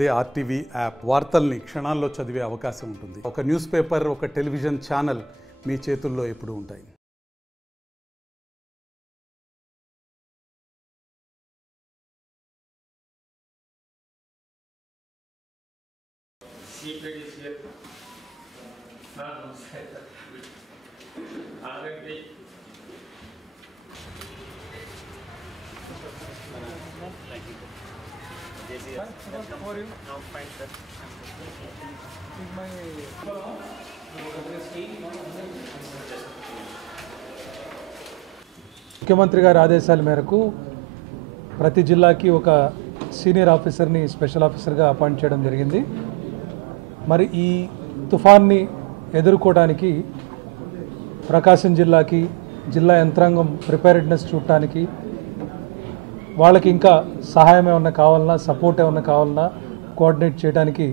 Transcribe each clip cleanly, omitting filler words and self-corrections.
అదే RTV app వార్తల్ని క్షణాల్లో చదివే అవకాశం ఉంటుంది. ఒక న్యూస్ పేపర్, ఒక టెలివిజన్ ఛానల్ మీ చేతుల్లో ఎప్పుడూ ఉంటాయి. ముఖ్యమంత్రి గారి ఆదేశాల మేరకు ప్రతి జిల్లాకి ఒక సీనియర్ ఆఫీసర్ని స్పెషల్ ఆఫీసర్గా అపాయింట్ చేయడం జరిగింది. మరి ఈ తుఫాన్ని ఎదుర్కోవడానికి ప్రకాశం జిల్లాకి జిల్లా యంత్రాంగం ప్రిపేర్డ్నెస్ చూడటానికి, వాళ్ళకి ఇంకా సహాయం ఏమన్నా కావాలన్నా, సపోర్ట్ ఏమన్నా కావాలన్నా కోఆర్డినేట్ చేయడానికి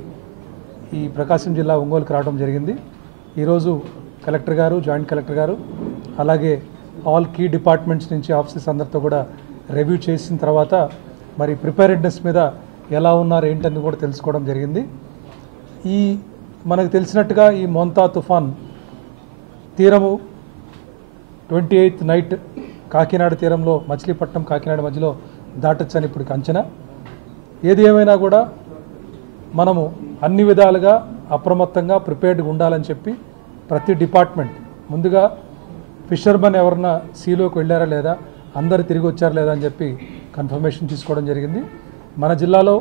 ఈ ప్రకాశం జిల్లా ఒంగోలుకి రావడం జరిగింది. ఈరోజు కలెక్టర్ గారు, జాయింట్ కలెక్టర్ గారు, అలాగే ఆల్ కీ డిపార్ట్మెంట్స్ నుంచి ఆఫీసర్స్ అందరితో కూడా రివ్యూ చేసిన తర్వాత మరి ప్రిపేర్డ్నెస్ మీద ఎలా ఉన్నారు ఏంటని కూడా తెలుసుకోవడం జరిగింది. ఈ మనకు తెలిసినట్టుగా ఈ మోంతా తుఫాన్ తీరము 28th నైట్ కాకినాడ తీరంలో మచిలీపట్నం కాకినాడ మధ్యలో దాటొచ్చని ఇప్పుడు అంచనా. ఏది ఏమైనా కూడా మనము అన్ని విధాలుగా అప్రమత్తంగా ప్రిపేర్డ్గా ఉండాలని చెప్పి ప్రతి డిపార్ట్మెంట్ ముందుగా ఫిషర్మెన్ ఎవరన్నా సీలోకి వెళ్ళారా లేదా, అందరు తిరిగి వచ్చారా లేదా అని చెప్పి కన్ఫర్మేషన్ తీసుకోవడం జరిగింది. మన జిల్లాలో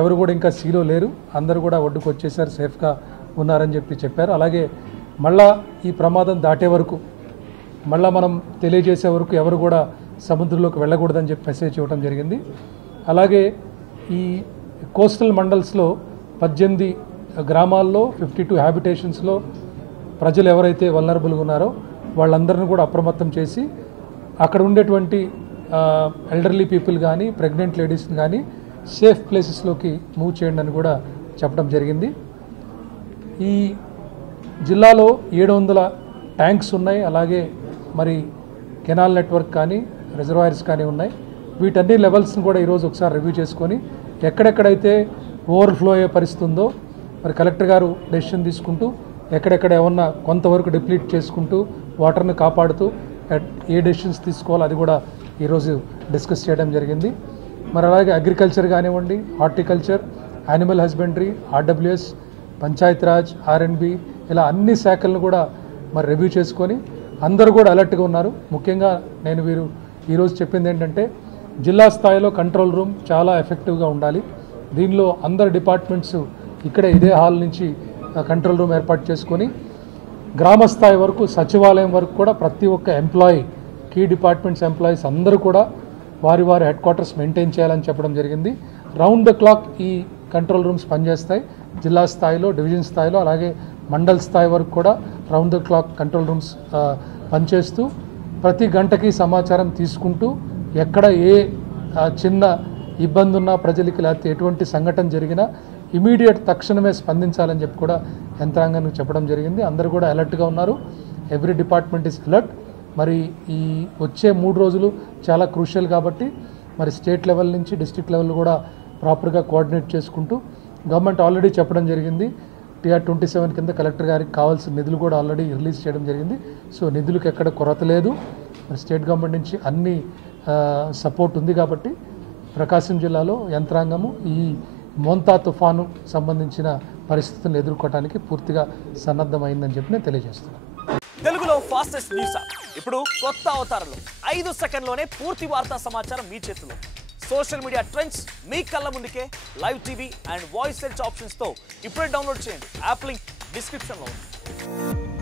ఎవరు కూడా ఇంకా సీలో లేరు, అందరూ కూడా ఒడ్డుకు వచ్చేసారు, సేఫ్గా ఉన్నారని చెప్పారు. అలాగే మళ్ళా ఈ ప్రమాదం దాటే వరకు, మళ్ళీ మనం తెలియజేసే వరకు ఎవరు కూడా సముద్రంలోకి వెళ్ళకూడదని చెప్పి మెసేజ్ ఇవ్వడం జరిగింది. అలాగే ఈ కోస్టల్ మండల్స్లో 18 గ్రామాల్లో 52 హ్యాబిటేషన్స్లో ప్రజలు ఎవరైతే వల్నరబుల్గా ఉన్నారో వాళ్ళందరినీ కూడా అప్రమత్తం చేసి అక్కడ ఉండేటువంటి ఎల్డర్లీ పీపుల్ కానీ, ప్రెగ్నెంట్ లేడీస్ని కానీ సేఫ్ ప్లేసెస్లోకి మూవ్ చేయండి అని కూడా చెప్పడం జరిగింది. ఈ జిల్లాలో 700 ట్యాంక్స్ ఉన్నాయి. అలాగే మరి కెనాల్ నెట్వర్క్ కానీ, రిజర్వాయర్స్ కానీ ఉన్నాయి. వీటన్ని లెవెల్స్ని కూడా ఈరోజు ఒకసారి రివ్యూ చేసుకొని ఎక్కడెక్కడైతే ఓవర్ఫ్లో అయ్యే పరిస్థితి ఉందో మరి కలెక్టర్ గారు డెసిషన్ తీసుకుంటూ ఎక్కడెక్కడ ఏమన్నా కొంతవరకు డిప్లీట్ చేసుకుంటూ వాటర్ని కాపాడుతూ ఏ డెసిషన్స్ తీసుకోవాలో అది కూడా ఈరోజు డిస్కస్ చేయడం జరిగింది. మరి అలాగే అగ్రికల్చర్ కానివ్వండి, horticulture, animal husbandry, RWS, Panchayati Raj, ఆర్ఎండ్బి, ఇలా అన్ని శాఖలను కూడా మరి రివ్యూ చేసుకొని అందరూ కూడా అలర్ట్గా ఉన్నారు. ముఖ్యంగా నేను ఈరోజు చెప్పింది ఏంటంటే జిల్లా స్థాయిలో కంట్రోల్ రూమ్ చాలా ఎఫెక్టివ్గా ఉండాలి. దీనిలో అందరు డిపార్ట్మెంట్స్ ఇక్కడే ఇదే హాల్ నుంచి కంట్రోల్ రూమ్ ఏర్పాటు చేసుకొని గ్రామ స్థాయి వరకు, సచివాలయం వరకు కూడా ప్రతి ఒక్క ఎంప్లాయీ, కీ డిపార్ట్మెంట్స్ ఎంప్లాయీస్ అందరూ కూడా వారి హెడ్ క్వార్టర్స్ మెయింటైన్ చేయాలని చెప్పడం జరిగింది. రౌండ్ ద క్లాక్ ఈ కంట్రోల్ రూమ్స్ పనిచేస్తాయి. జిల్లా స్థాయిలో, డివిజన్ స్థాయిలో, అలాగే మండల్ స్థాయి వరకు కూడా round the clock control rooms పనిచేస్తూ ప్రతి గంటకి సమాచారం తీసుకుంటూ ఎక్కడ ఏ చిన్న ఇబ్బంది ఉన్నా ప్రజలకి, లేకపోతే ఎటువంటి సంఘటన జరిగినా ఇమీడియట్ తక్షణమే స్పందించాలని చెప్పి కూడా యంత్రాంగానికి చెప్పడం జరిగింది. అందరూ కూడా అలర్ట్గా ఉన్నారు. Every department is alert. మరి ఈ వచ్చే 3 రోజులు చాలా క్రూషియల్ కాబట్టి మరి స్టేట్ లెవెల్ నుంచి డిస్ట్రిక్ట్ లెవెల్ కూడా ప్రాపర్గా కోఆర్డినేట్ చేసుకుంటూ గవర్నమెంట్ ఆల్రెడీ చెప్పడం జరిగింది. టిఆర్ 27 కింద కలెక్టర్ గారికి కావాల్సిన నిధులు కూడా ఆల్రెడీ రిలీజ్ చేయడం జరిగింది. సో నిధులకు ఎక్కడ కొరత లేదు. మరి స్టేట్ గవర్నమెంట్ నుంచి అన్ని సపోర్ట్ ఉంది కాబట్టి ప్రకాశం జిల్లాలో యంత్రాంగము ఈ మోంతా తుఫాను సంబంధించిన పరిస్థితులను ఎదుర్కోవడానికి పూర్తిగా సన్నద్ధమైందని చెప్పి నేను తెలియజేస్తున్నాను. తెలుగులో ఫాస్టెస్ట్ న్యూస్ ఇప్పుడు కొత్త అవతారంలో 5 సెకండ్లోనే పూర్తి వార్తా సమాచారం మీ చేతిలో. సోషల్ మీడియా ట్రెండ్స్ మీ కళ్ళ ముందుకే live TV and voice search ఆప్షన్స్తో ఇప్పుడే డౌన్లోడ్ చేయండి. యాప్ లింక్ డిస్క్రిప్షన్లో ఉంది.